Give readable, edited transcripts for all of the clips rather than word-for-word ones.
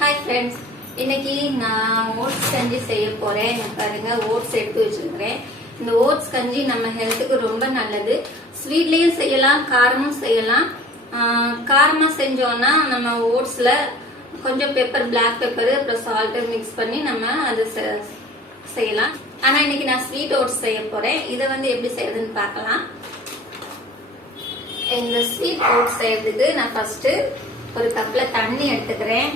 Hi friends, இன்னைக்கு நான் oats கஞ்சி செய்ய போறேன். பாருங்க ஓட்ஸ் எடுத்து வச்சிருக்கிறேன். இந்த ஓட்ஸ் கஞ்சி நம்ம ஹெல்த்துக்கு ரொம்ப நல்லது. ஸ்வீட்லயும் செய்யலாம், காரமும் செய்யலாம். காரமா செஞ்சோம்னா நம்ம ஓட்ஸ்ல கொஞ்சம் பெப்பர், பிளாக் பெப்பர் அப்புறம் சால்ட் மிக்ஸ் பண்ணி நம்ம அது செய்யலாம். ஆனா இன்னைக்கு நான் ஸ்வீட் ஓட்ஸ் செய்ய போறேன். இதை எப்படி செய்யறதுன்னு பார்க்கலாம். இந்த ஸ்வீட் ஓட்ஸ் செய்யறதுக்கு நான் ஃபர்ஸ்ட் ஒரு கப்ல தண்ணி எடுத்துக்கிறேன்.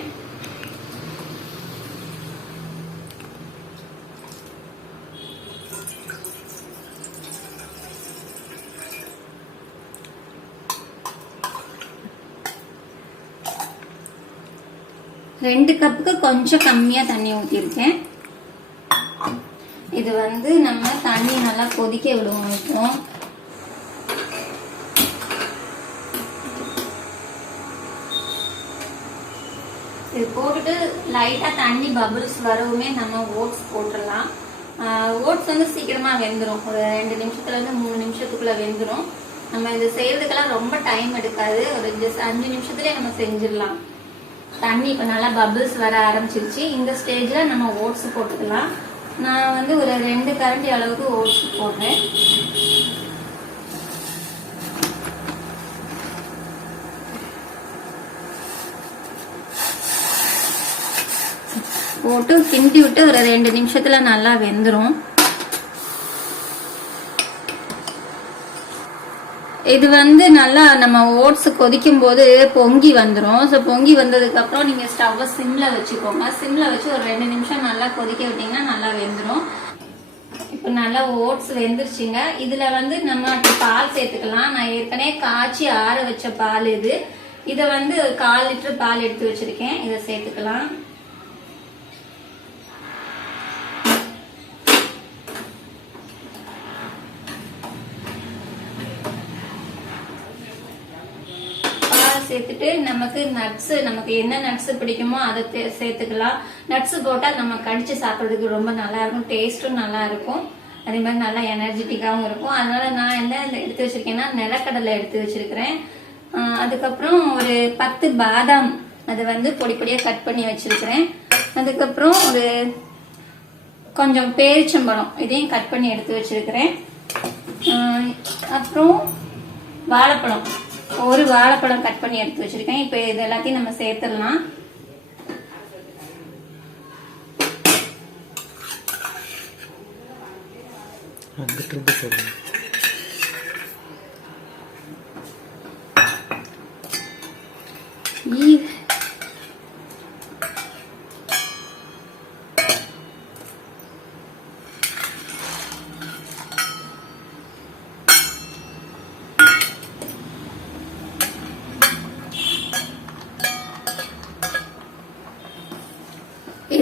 ரெண்டு கப்புக்கு கொஞ்சம் கம்மியா தண்ணி ஊற்றிருக்கேன். இது நம்ம தண்ணி நல்லா கொதிக்க விடுவோம். இப்போ இது போட்டுட்டு லைட்டா தண்ணி பபிள்ஸ் வரவுமே நம்ம ஓட்ஸ் போட்டுடலாம். ஓட்ஸ் சீக்கிரமா வெந்துடும். ஒரு 2 நிமிஷத்துல இருந்து 3 நிமிஷத்துக்குள்ள வெந்துடும். நம்ம இது செய்யறதுக்கெல்லாம் ரொம்ப டைம் எடுக்காது. ஒரு 5 நிமிஷத்துலயே நம்ம செஞ்சிடலாம். தண்ணி இப்ப நல்லா பபிள்ஸ் வர ஆரம்பிச்சிருச்சு. இந்த ஸ்டேஜ்ல நம்ம ஓட்ஸ் போட்டுக்கலாம். நான் ஒரு 2 கரண்டி அளவுக்கு ஓட்ஸ் போடுறேன். போட்டு கிண்டி விட்டு ஒரு 2 நிமிஷத்துல நல்லா வெந்துடும். இது நல்லா நம்ம ஓட்ஸ் கொதிக்கும் போது பொங்கி வந்துடும். ஸோ பொங்கி வந்ததுக்கு அப்புறம் நீங்க ஸ்டவ்வை சிம்ல வச்சுக்கோங்க. சிம்ல வச்சு ஒரு 2 நிமிஷம் நல்லா கொதிக்க விட்டீங்கன்னா நல்லா வெந்துடும். இப்போ நல்லா ஓட்ஸ் வெந்துருச்சுங்க. இதுல நம்ம பால் சேர்த்துக்கலாம். நான் ஏற்கனவே காய்ச்சி ஆற வச்ச பால் இது. இதை 1/4 லிட்டர் பால் எடுத்து வச்சிருக்கேன். இதை சேர்த்துக்கலாம். சேர்த்துட்டு நமக்கு என்ன நட்ஸ் பிடிக்குமோ அதை சேர்த்துக்கலாம். நட்ஸ் போட்டா நம்ம கடிச்சு சாப்பிட்றதுக்கு ரொம்ப நல்லா இருக்கும். டேஸ்டும் நல்லா இருக்கும். அதே மாதிரி நல்லா எனர்ஜெட்டிக்காவும் இருக்கும். அதனால நான் என்ன எடுத்து வச்சிருக்கேன்னா நிலக்கடலை எடுத்து வச்சிருக்கிறேன். அதுக்கப்புறம் ஒரு 10 பாதாம் அது பொடி பொடியா கட் பண்ணி வச்சிருக்கிறேன். அதுக்கப்புறம் ஒரு கொஞ்சம் பேரிச்சம்பழம் இதையும் கட் பண்ணி எடுத்து வச்சிருக்கிறேன். அப்புறம் வாழைப்பழம், ஒரு வாழைப்பழம் கட் பண்ணி எடுத்து வச்சிருக்கேன். இப்ப இது எல்லாத்தையும் நம்ம சேர்த்துடலாம்.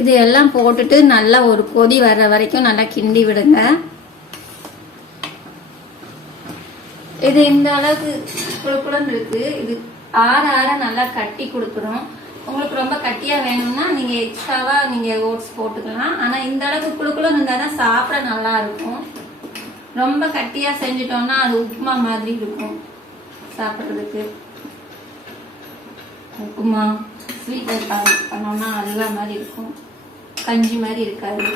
இது எல்லாம் போட்டுட்டு நல்லா ஒரு கொதி வர்ற வரைக்கும் நல்லா கிண்டி விடுங்க. இது இந்த அளவுக்கு குழுக்குழன்னு இருக்கு. இது ஆற ஆற நல்லா கட்டி கொடுத்துரும். உங்களுக்கு ரொம்ப கட்டியா வேணும்னா நீங்க எக்ஸ்ட்ராவா நீங்க ஓட்ஸ் போட்டுக்கலாம். ஆனா இந்த அளவுக்கு குழுக்குழன்னு இருந்தாதான் சாப்பிட நல்லா இருக்கும். ரொம்ப கட்டியா செஞ்சுட்டோம்னா அது உப்புமா மாதிரி இருக்கும் சாப்பிட்றதுக்கு. உப்புமா ஸ்வீட் பண்ணோம்னா அல்வா மாதிரி இருக்கும், கஞ்சி மாதிரி இருக்காது.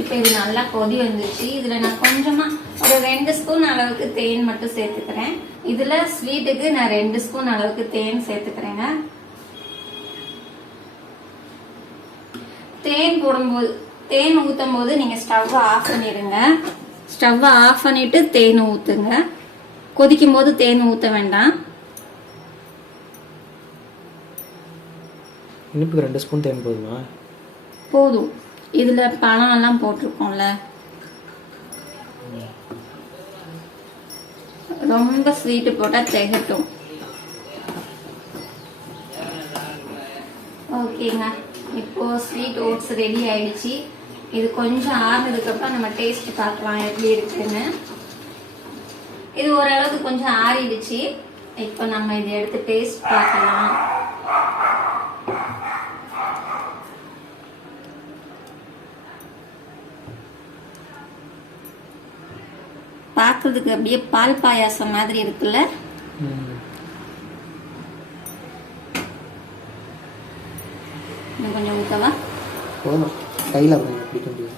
இப்ப இது நல்லா கொதி வந்துச்சு. இதுல நான் கொஞ்சமா ஒரு 2 ஸ்பூன் அளவுக்கு தேன் மட்டும் சேர்த்துக்கிறேன். இதுல ஸ்வீட்டுக்கு நான் 2 ஸ்பூன் அளவுக்கு தேன் சேர்த்துக்கிறேங்க. தேன் ஊத்தும் போது நீங்க ஸ்டவ் ஆஃப் பண்ணிடுங்க. ஸ்டவ் ஆஃப் பண்ணிட்டு தேன் ஊத்துங்க. கொதிக்கும் போது தேன் ஊத்த வேண்டாம். இனிப்புக்கு 2 ஸ்பூன் தேன் போதுமா? போதும். இதுல பழம் எல்லாம் போட்டிருக்கோம்ல, ரொம்ப ஸ்வீட் போட்டா திகட்டும். ஓகேங்க, இப்போ ஸ்வீட் ஓட்ஸ் ரெடி ஆயிடுச்சு. இது கொஞ்சம் ஆறுனதுக்கு அப்புறம் நம்ம டேஸ்ட் பார்க்கலாம் எப்படி இருக்குன்னு. இது ஓரளவுக்கு கொஞ்சம் ஆறிடுச்சு. இப்போ நம்ம இதை எடுத்து டேஸ்ட் பார்க்கலாம். பார்க்கறதுக்கு அப்படியே பால் பாயாசம் மாதிரி இருக்குல்ல. இன்னும் கொஞ்சம் ஊற்றவா? போதும், கையில் பிடிக்க முடியும்.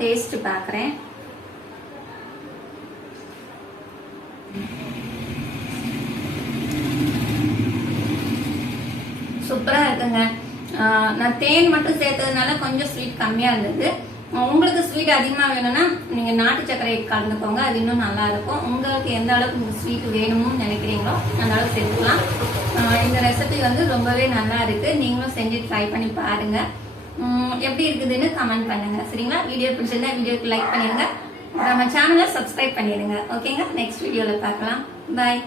டேஸ்ட் பார்க்குறேன். சூப்பராக இருக்குங்க. நான் தேன் மட்டும் சேர்த்ததுனால கொஞ்சம் ஸ்வீட் கம்மியாக இருந்தது. உங்களுக்கு ஸ்வீட் அதிகமாக வேணும்னா நீங்கள் நாட்டு சர்க்கரை கலந்துக்கோங்க, அது இன்னும் நல்லா இருக்கும். உங்களுக்கு எந்த அளவுக்கு ஸ்வீட் வேணும்னு நினைக்கிறீங்களோ அந்த அளவுக்கு சேர்த்துக்கலாம். இந்த ரெசிபி வந்து ரொம்பவே நல்லா இருக்கு. நீங்களும் செஞ்சு ட்ரை பண்ணி பாருங்க. எப்படி இருக்குதுன்னு கமெண்ட் பண்ணுங்க. சரிங்களா? வீடியோ பிடிச்சிருந்தா வீடியோக்கு லைக் பண்ணிடுங்க. நம்ம சேனலை சப்ஸ்கிரைப் பண்ணிடுங்க. ஓகேங்க, நெக்ஸ்ட் வீடியோவில் பார்க்கலாம். பாய்.